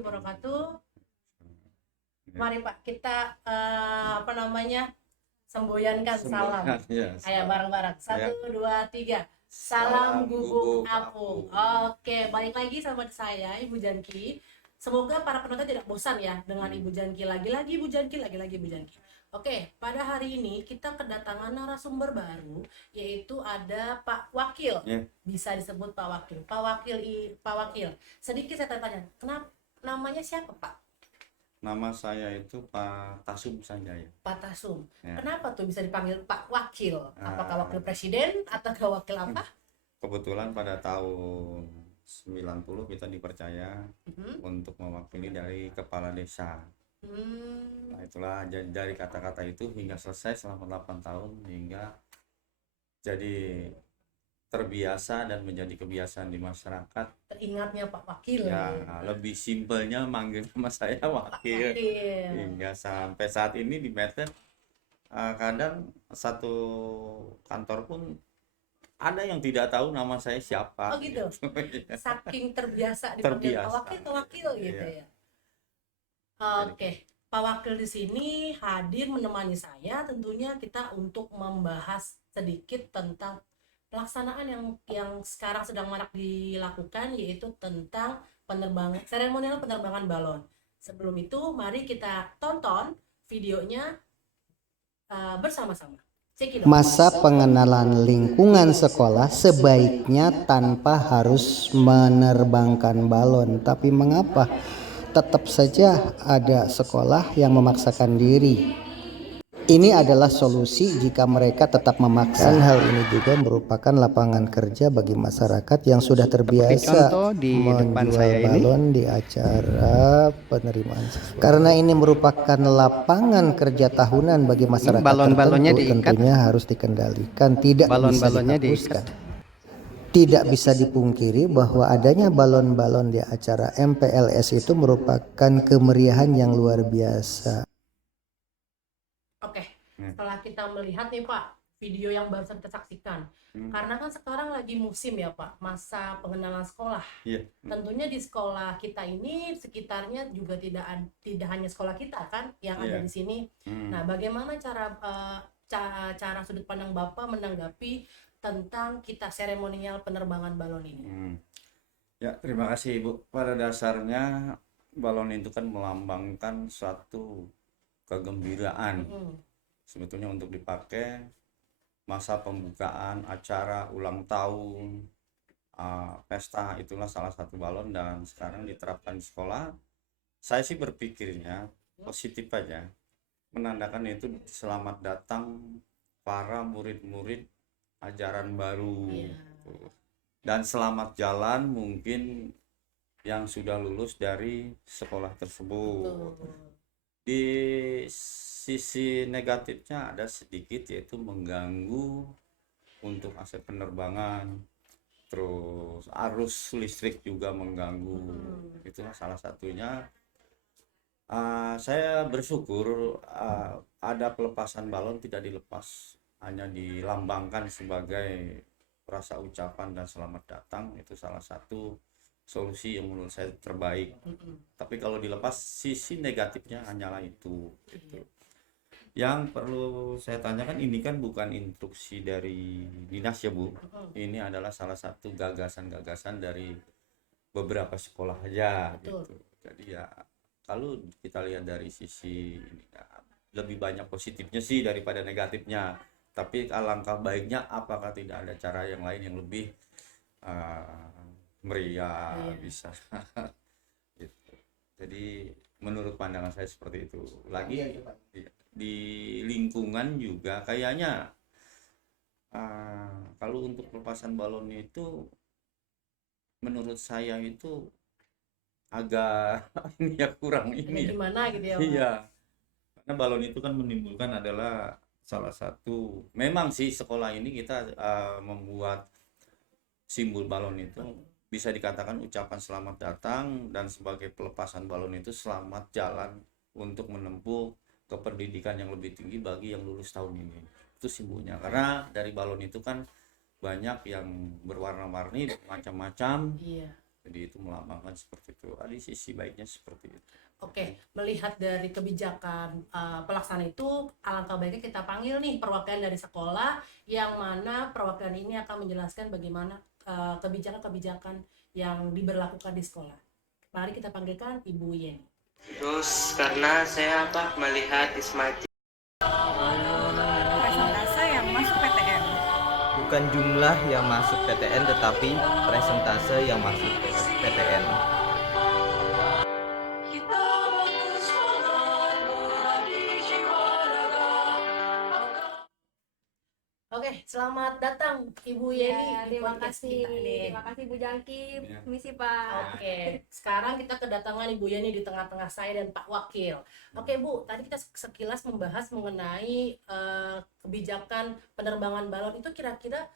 warahmatullahi wabarakatuh. Mari Pak, kita semboyankan salam. Ya, Ayo bareng-bareng. 1, 2, 3. Salam gubuk apung. Oke, balik lagi sama saya Ibu Janki. Semoga para penonton tidak bosan ya dengan Ibu Janki, lagi-lagi Ibu Janki, lagi-lagi Ibu Janki. Oke, pada hari ini kita kedatangan narasumber baru, yaitu ada Pak Wakil. Bisa disebut Pak Wakil. Pak Wakil. Sedikit saya tanya, kenapa namanya siapa Pak? Nama saya itu Pak Tasum Sanjaya. Pak Tasum. Ya. Kenapa tuh bisa dipanggil Pak Wakil? Apakah wakil presiden atau wakil apa? Kebetulan pada tahun 90 kita dipercaya untuk mewakili dari kepala desa. Nah, itulah dari kata-kata itu hingga selesai selama 8 tahun hingga jadi terbiasa dan menjadi kebiasaan di masyarakat. Teringatnya Pak Wakil. Ya, lebih simpelnya manggil nama saya Wakil. Hingga sampai saat ini di Medan kadang satu kantor pun ada yang tidak tahu nama saya siapa. Oh gitu. Saking terbiasa dipanggil Pak Wakil gitu ya. Oke. Pak Wakil di sini hadir menemani saya, tentunya kita untuk membahas sedikit tentang pelaksanaan yang sekarang sedang marak dilakukan, yaitu tentang seremonial penerbangan balon. Sebelum itu, mari kita tonton videonya bersama-sama. Masa pengenalan lingkungan sekolah sebaiknya tanpa harus menerbangkan balon. Tapi mengapa tetap saja ada sekolah yang memaksakan diri? Ini adalah solusi jika mereka tetap memaksa. Dan hal ini juga merupakan lapangan kerja bagi masyarakat yang sudah terbiasa menjual balon di acara penerimaan siswa. Karena ini merupakan lapangan kerja tahunan bagi masyarakat tertentu, tentunya harus dikendalikan, tidak bisa dihapuskan. Tidak bisa dipungkiri bahwa adanya balon-balon di acara MPLS itu merupakan kemeriahan yang luar biasa. Oke, setelah kita melihat nih Pak video yang baru kita saksikan, karena kan sekarang lagi musim ya Pak, masa pengenalan sekolah. Tentunya di sekolah kita ini sekitarnya juga tidak hanya sekolah kita kan yang ada di sini. Nah, bagaimana cara sudut pandang Bapak menanggapi tentang kita seremonial penerbangan balon ini? Ya, terima kasih Ibu. Pada dasarnya balon itu kan melambangkan suatu kegembiraan. Sebetulnya untuk dipakai masa pembukaan acara ulang tahun, pesta, itulah salah satu balon, dan sekarang diterapkan di sekolah. Saya sih berpikirnya positif aja, menandakan itu selamat datang para murid-murid ajaran baru, dan selamat jalan mungkin yang sudah lulus dari sekolah tersebut. Di sisi negatifnya ada sedikit, yaitu mengganggu untuk aset penerbangan, terus arus listrik juga mengganggu. Itulah salah satunya. Saya bersyukur ada pelepasan balon tidak dilepas, hanya dilambangkan sebagai rasa ucapan dan selamat datang. Itu salah satu solusi yang menurut saya terbaik. Tapi kalau dilepas, sisi negatifnya hanyalah itu. Yang perlu saya tanyakan, ini kan bukan instruksi dari dinas ya Bu. Ini adalah salah satu gagasan-gagasan dari beberapa sekolah aja gitu. Jadi ya kalau kita lihat dari sisi ini, lebih banyak positifnya sih daripada negatifnya. Tapi alangkah baiknya apakah tidak ada cara yang lain yang lebih meriah, bisa gitu. Jadi menurut pandangan saya seperti itu. Lagi di lingkungan juga kayaknya kalau untuk pelepasan balon itu menurut saya itu agak kurang ini gimana gitu ya Pak? Iya, karena balon itu kan menimbulkan adalah salah satu, memang sih sekolah ini kita membuat simbol balon itu bisa dikatakan ucapan selamat datang, dan sebagai pelepasan balon itu selamat jalan untuk menempuh kependidikan yang lebih tinggi bagi yang lulus tahun ini. Itu simbolnya, karena dari balon itu kan banyak yang berwarna-warni macam-macam. Jadi itu melambangkan seperti itu. Ada sisi baiknya seperti itu. Oke, melihat dari kebijakan pelaksana itu, alangkah baiknya kita panggil nih perwakilan dari sekolah, yang mana perwakilan ini akan menjelaskan bagaimana kebijakan-kebijakan yang diberlakukan di sekolah. Mari kita panggilkan Ibu Yeni. Terus karena saya melihat di semacam Presentase yang masuk PTN. Bukan jumlah yang masuk PTN tetapi presentase yang masuk PTN. Oke, selamat datang Ibu Ya, Yeni di terima podcast kasih. kita nih. Terima kasih Bu Jangki. Ya. Misi Pak. Oke, sekarang kita kedatangan Ibu Yeni di tengah-tengah saya dan Pak Wakil. Oke Bu, tadi kita sekilas membahas mengenai kebijakan penerbangan balon itu kira-kira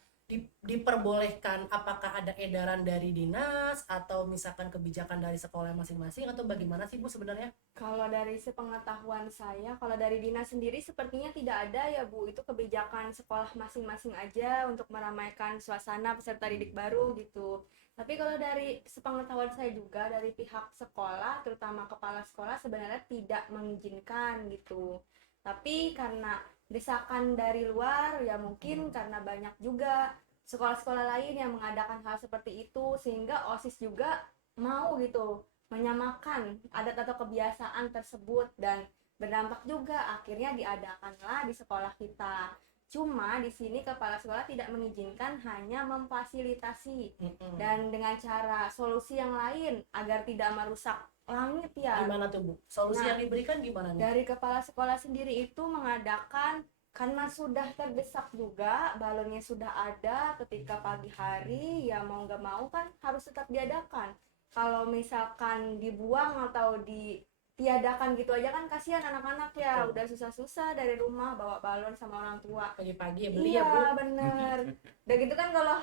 diperbolehkan, apakah ada edaran dari dinas atau misalkan kebijakan dari sekolah masing-masing, atau bagaimana sih Bu sebenarnya? Kalau dari sepengetahuan saya, kalau dari dinas sendiri sepertinya tidak ada ya Bu. Itu kebijakan sekolah masing-masing aja untuk meramaikan suasana peserta didik baru gitu. Tapi kalau dari sepengetahuan saya juga dari pihak sekolah, terutama kepala sekolah sebenarnya tidak mengizinkan gitu. Tapi karena desakan dari luar, ya mungkin karena banyak juga sekolah-sekolah lain yang mengadakan hal seperti itu, sehingga OSIS juga mau gitu menyamakan adat atau kebiasaan tersebut, dan berdampak juga akhirnya diadakanlah di sekolah kita. Cuma di sini kepala sekolah tidak mengizinkan, hanya memfasilitasi dan dengan cara solusi yang lain agar tidak merusak langit ya. Gimana tuh Bu? Solusi Nah, yang diberikan gimana nih? Dari kepala sekolah sendiri itu mengadakan, karena sudah terdesak juga, balonnya sudah ada ketika pagi hari, ya mau nggak mau kan harus tetap diadakan. Kalau misalkan dibuang atau ditiadakan gitu aja kan kasihan anak-anak ya. Betul. Udah susah-susah dari rumah bawa balon sama orang tua. Pagi-pagi ya beli Iya ya Bu? bener. Udah gitu kan kalau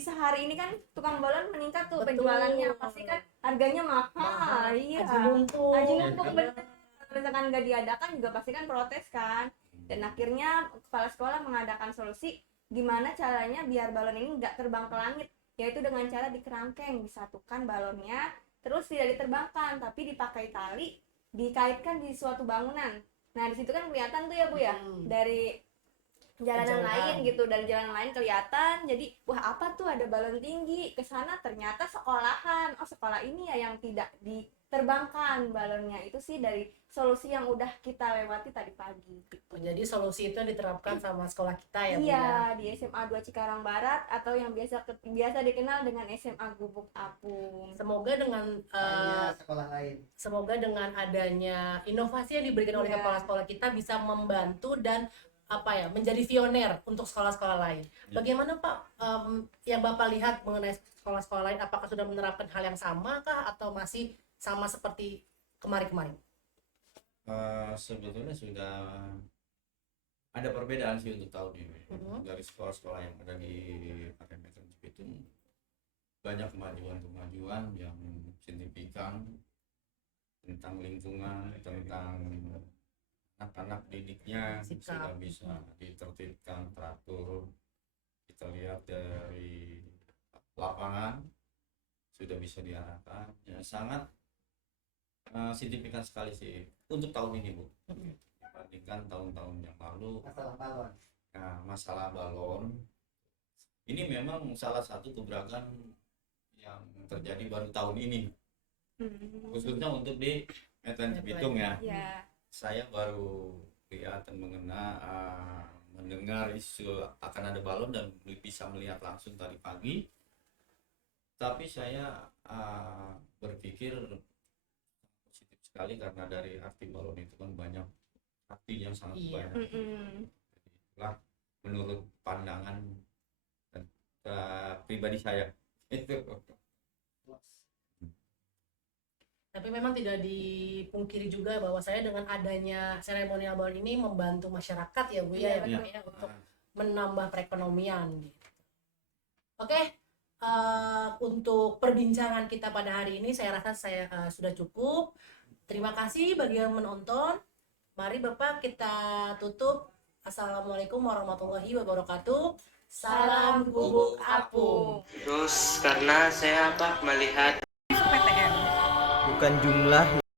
sehari ini kan tukang balon meningkat tuh Betul. penjualannya, pasti kan harganya mahal. Iya. Aji mumpung. Aji mumpung bener. Kalau misalkan nggak diadakan juga pasti kan protes kan. Dan akhirnya kepala sekolah mengadakan solusi gimana caranya biar balon ini nggak terbang ke langit, yaitu dengan cara dikerangkeng, disatukan balonnya, terus tidak diterbangkan tapi dipakai tali, dikaitkan di suatu bangunan. Nah di situ kan kelihatan tuh ya Bu ya, dari jalanan lain gitu, dari jalan lain kelihatan. Jadi wah apa tuh ada balon tinggi, ke sana ternyata sekolahan. Oh sekolah ini ya yang tidak diterbangkan balonnya. Itu sih dari solusi yang udah kita lewati tadi pagi gitu. Jadi solusi itu diterapkan sama sekolah kita ya Bu Iya, ya? di SMA 2 Cikarang Barat atau yang biasa dikenal dengan SMA Gubuk Apung. Semoga dengan sekolah lain. semoga dengan adanya inovasi yang diberikan oleh Iya. kepala sekolah kita bisa membantu dan menjadi pioner untuk sekolah-sekolah lain. Bagaimana Pak, yang Bapak lihat mengenai sekolah-sekolah lain, apakah sudah menerapkan hal yang sama kah atau masih sama seperti kemarin-kemarin? Sebetulnya sudah ada perbedaan sih untuk tahun ini. Dari sekolah-sekolah yang ada di Parameter Cibitung, banyak kemajuan-kemajuan yang signifikan tentang lingkungan, tentang anak-anak didiknya sudah bisa ditertibkan, teratur. Kita lihat dari lapangan sudah bisa diarahkan, ya sangat signifikan sekali sih untuk tahun ini Bu, dibandingkan tahun-tahun yang lalu. Masalah balon. Nah, masalah balon ini memang salah satu gebrakan yang terjadi baru tahun ini, khususnya untuk di Medan Cibitung ya. Ya. Saya baru lihat dan mendengar isu akan ada balon dan bisa melihat langsung tadi pagi. Tapi saya berpikir positif sekali karena dari arti balon itu kan banyak arti yang sangat banyak. Jadi itulah menurut pandangan dan pribadi saya itu. Tapi memang tidak dipungkiri juga bahwa saya dengan adanya seremonial balon ini membantu masyarakat ya Bu ya, Iya, ya, untuk menambah perekonomian gitu. Oke, untuk perbincangan kita pada hari ini saya rasa sudah cukup. Terima kasih bagi yang menonton. Mari Bapak kita tutup. Assalamualaikum warahmatullahi wabarakatuh. Salam gubuk apung. Terus karena saya melihat Bukan jumlah